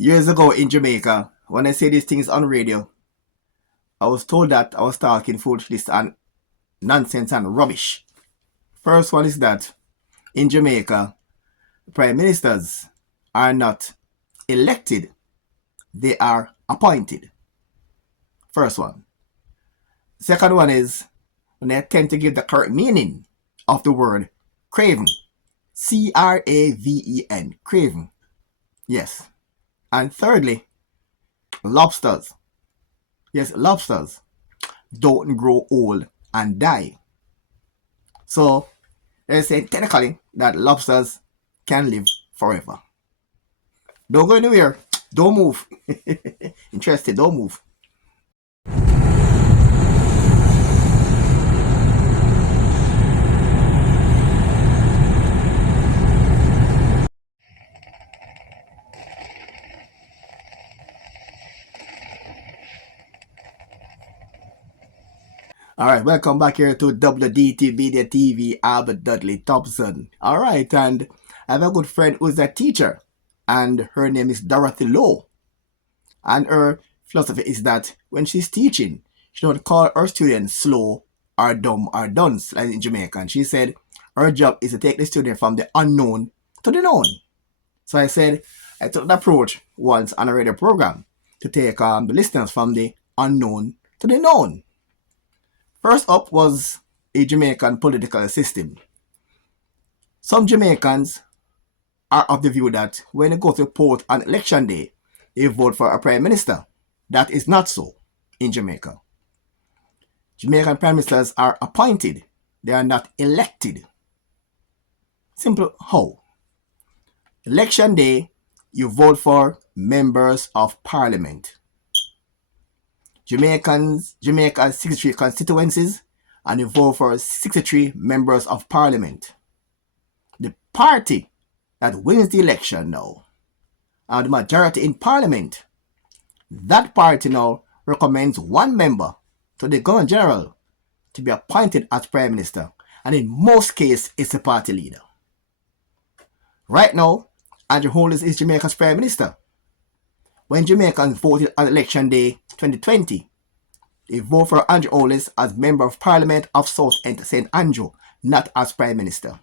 Years ago in Jamaica, when I say these things on radio, I was told that I was talking foolishness and nonsense and rubbish. First one is that in Jamaica, prime ministers are not elected, they are appointed. First one. Second one is when they attempt to give the correct meaning of the word Craven. Craven. Craven. Yes. And thirdly, lobsters. Yes, lobsters don't grow old and die. So they're saying technically that lobsters can live forever. Don't go anywhere. Don't move. Interested, don't move. Alright, welcome back here to WDTV, the TV, Albert Dudley Thompson. Alright, and I have a good friend who's a teacher, and her name is Dorothy Lowe. And her philosophy is that when she's teaching, she don't call her students slow or dumb or dunce, like in Jamaican. She said her job is to take the student from the unknown to the known. So I took the approach once on a radio program to take the listeners from the unknown to the known. First up was a Jamaican political system. Some Jamaicans are of the view that when they go to vote on election day, they vote for a prime minister. That is not so in Jamaica. Jamaican prime ministers are appointed. They are not elected. Simple how? Election day, you vote for members of parliament. Jamaica has 63 constituencies and you vote for 63 members of parliament. The party that wins the election now and the majority in parliament, that party now recommends one member to the Governor General to be appointed as Prime Minister, and in most cases it's the party leader. Right now, Andrew Holness is Jamaica's Prime Minister. When Jamaicans voted on election day 2020, they voted for Andrew Holness as Member of Parliament of South End St. Andrew, not as Prime Minister.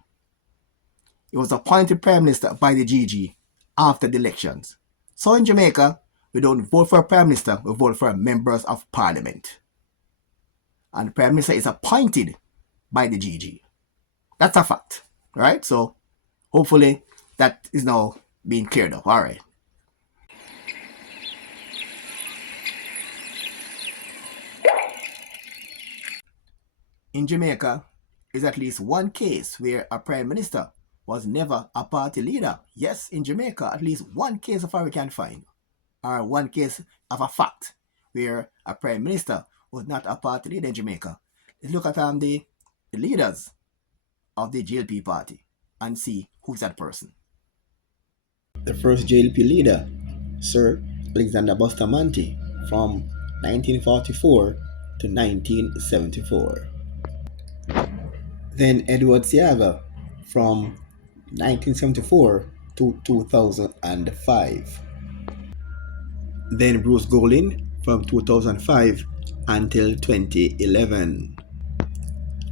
He was appointed Prime Minister by the GG after the elections. So in Jamaica, we don't vote for a Prime Minister, we vote for members of Parliament. And the Prime Minister is appointed by the GG. That's a fact, right? So hopefully that is now being cleared up. All right. In Jamaica, is at least one case where a prime minister was never a party leader. Yes, in Jamaica, at least one case of how we can find, or one case of a fact where a prime minister was not a party leader in Jamaica. Let's look at the leaders of the JLP party and see who's that person. The first JLP leader, Sir Alexander Bustamante, from 1944 to 1974. Then Edward Seaga from 1974 to 2005. Then Bruce Golding from 2005 until 2011.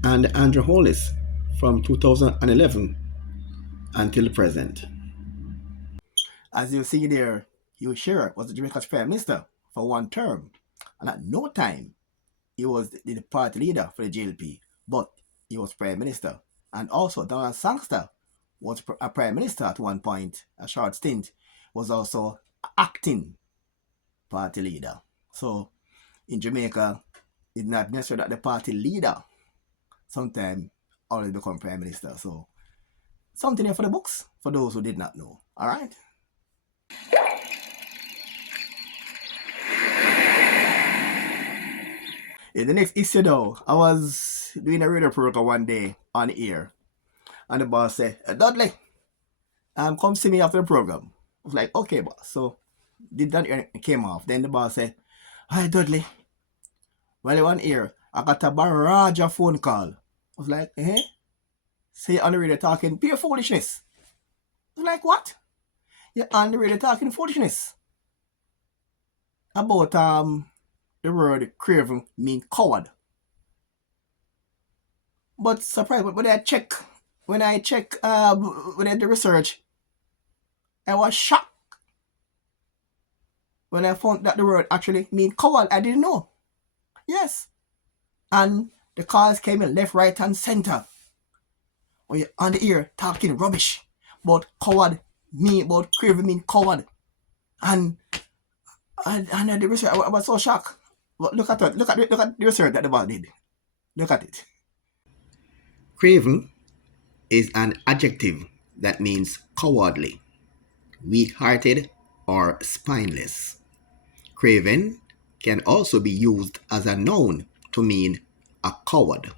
And Andrew Holness from 2011 until present. As you see there, Hugh Shearer was the Jamaica's Prime Minister for one term. And at no time he was the party leader for the JLP, but he was Prime Minister. And also Donald Sangster was a Prime Minister at one point, a short stint, was also acting party leader. So in Jamaica, it's not necessary that the party leader sometimes always become Prime Minister. So something here for the books for those who did not know. All right. In the next issue though, I was doing a radio program one day on air, and the boss said, Dudley, come see me after the program. I was like, okay, boss. So did that and came off. Then the boss said, hi Dudley, while you on air, I got a barrage of phone call. I was like, say on the radio talking pure foolishness. I was like, what? You're on the radio talking foolishness. about the word craven mean coward. But surprise, when I check when I did the research, I was shocked when I found that the word actually mean coward. I didn't know. Yes. And the calls came in left, right, and center. Or you on the ear talking rubbish about coward mean about craven mean coward. And the research, I was so shocked. But look at it, look at the research that the man did. Look at it. Craven is an adjective that means cowardly, weak-hearted, or spineless. Craven can also be used as a noun to mean a coward.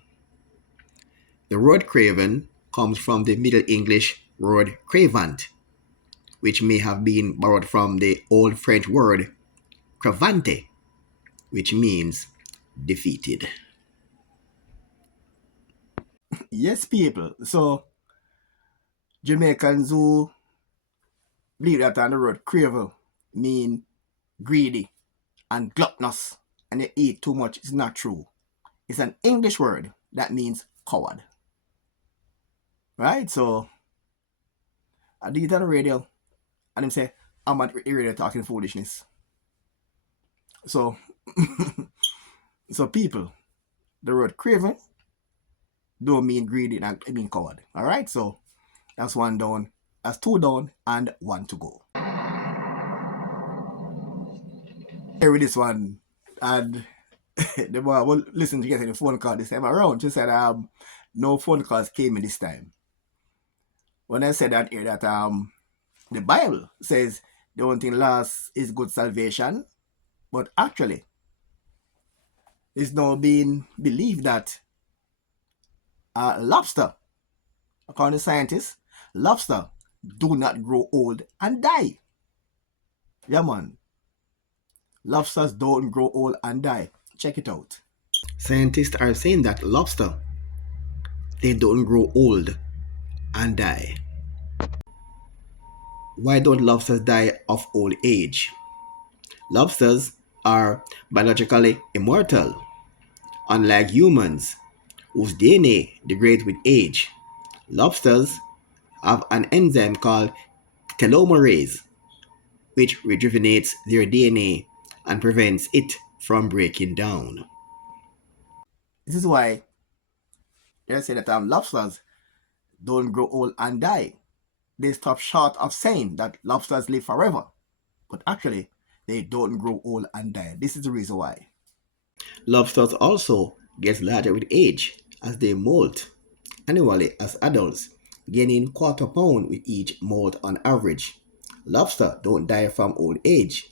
The word craven comes from the Middle English word cravant, which may have been borrowed from the Old French word cravante, which means defeated. Yes, people. So Jamaicans who believe that the word craven mean greedy and gluttonous and they eat too much is not true. It's an English word that means coward. Right? So I did it on the radio and them say, I'm at the radio talking foolishness. So so people, the word craven don't mean greedy and it mean coward. Alright, so that's one down, that's two down and one to go. Here with this one, and the boy will listen to get the phone call this time around. She said no phone calls came in this time. When I said that here that the Bible says the one thing last is good salvation, but actually it's now being believed that lobster, according to scientists, lobster do not grow old and die. Yeah, man. Lobsters don't grow old and die. Check it out. Scientists are saying that lobster, they don't grow old and die. Why don't lobsters die of old age? Lobsters are biologically immortal, unlike humans, whose DNA degrades with age. Lobsters have an enzyme called telomerase, which rejuvenates their DNA and prevents it from breaking down. This is why they say that lobsters don't grow old and die. They stop short of saying that lobsters live forever, but actually, they don't grow old and die. This is the reason why. Lobsters also get larger with age as they molt annually as adults, gaining quarter pound with each molt on average. Lobster don't die from old age,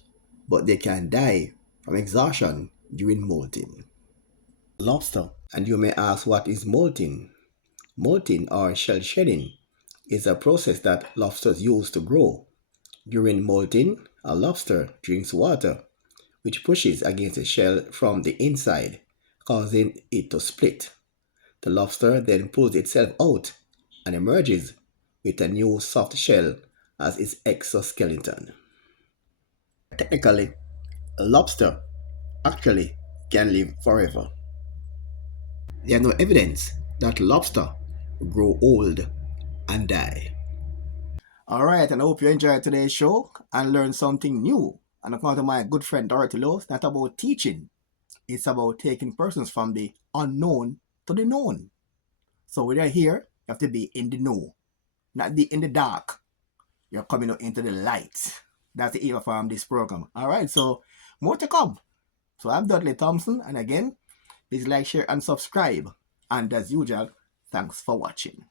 but they can die from exhaustion during molting. Lobster, and you may ask what is molting? Molting or shell shedding is a process that lobsters use to grow. During molting, a lobster drinks water, which pushes against the shell from the inside, causing it to split. The lobster then pulls itself out and emerges with a new soft shell as its exoskeleton. Technically, a lobster actually can live forever. There is no evidence that lobster grow old and die. Alright, and I hope you enjoyed today's show and learned something new. And according to my good friend Dorothy Lowe, it's not about teaching. It's about taking persons from the unknown to the known. So when you're here, you have to be in the know, not be in the dark. You're coming out into the light. That's the aim of this program. Alright, so more to come. So I'm Dudley Thompson, and again, please like, share, and subscribe. And as usual, thanks for watching.